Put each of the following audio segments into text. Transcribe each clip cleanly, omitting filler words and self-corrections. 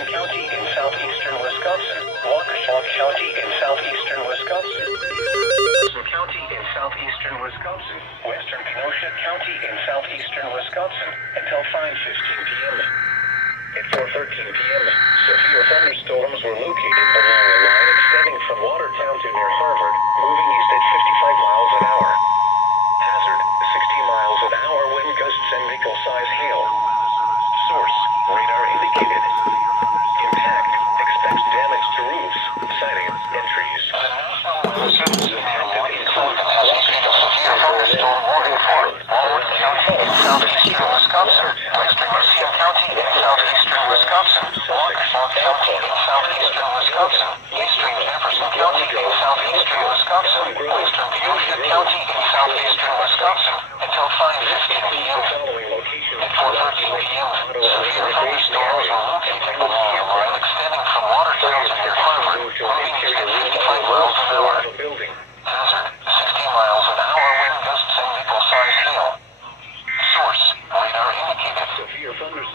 Jefferson County in southeastern Wisconsin, Waukesha County in southeastern Wisconsin, Jefferson County in southeastern Wisconsin, western Kenosha County in southeastern Wisconsin until 5:15 p.m. At 4:13 p.m., severe thunderstorms were located along a line extending from Watertown to near Harvard, moving east at 55 miles an hour. Hazard, 60 miles an hour wind gusts and nickel-size hail. Source, radar indicated. Impact, expects damage to roofs, siding, and trees. The National Weather Service impacted include has issued a severe thunderstorm warning for Walworth County in southeastern Wisconsin, western Michigan County in southeastern Wisconsin, Waukesha County in southeastern Wisconsin, eastern Jefferson County in southeastern Wisconsin, western Kenosha County in southeastern Wisconsin until 5:15 p.m. At 4:13 p.m., severe thunderstorms were located along a line extending from Watertown to near Harvard, moving east at 55 miles an hour. Hazard, 60 miles an hour wind gusts and nickel-size hail. Source, radar indicated.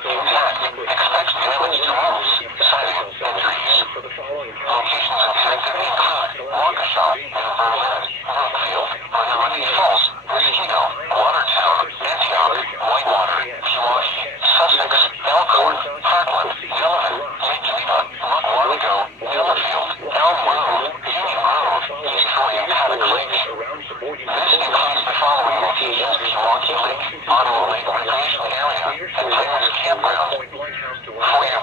Impact, expects damage to roofs, siding, and trees. Locations impacted include Waukesha and Berlin, Brookfield, Monterey Falls, Mosquito, Watertown, Antioch, Whitewater, Pewaukee, Sussex, Elkhorn, Parkland, Delavan, Lake Geneva, Muckwanego, Delafield, Elm Road, Union Road, East William Paddock Lake. This includes the following locations: Pewaukee Lake, Ottawa Lake Recreation Area, and Players Campground. For your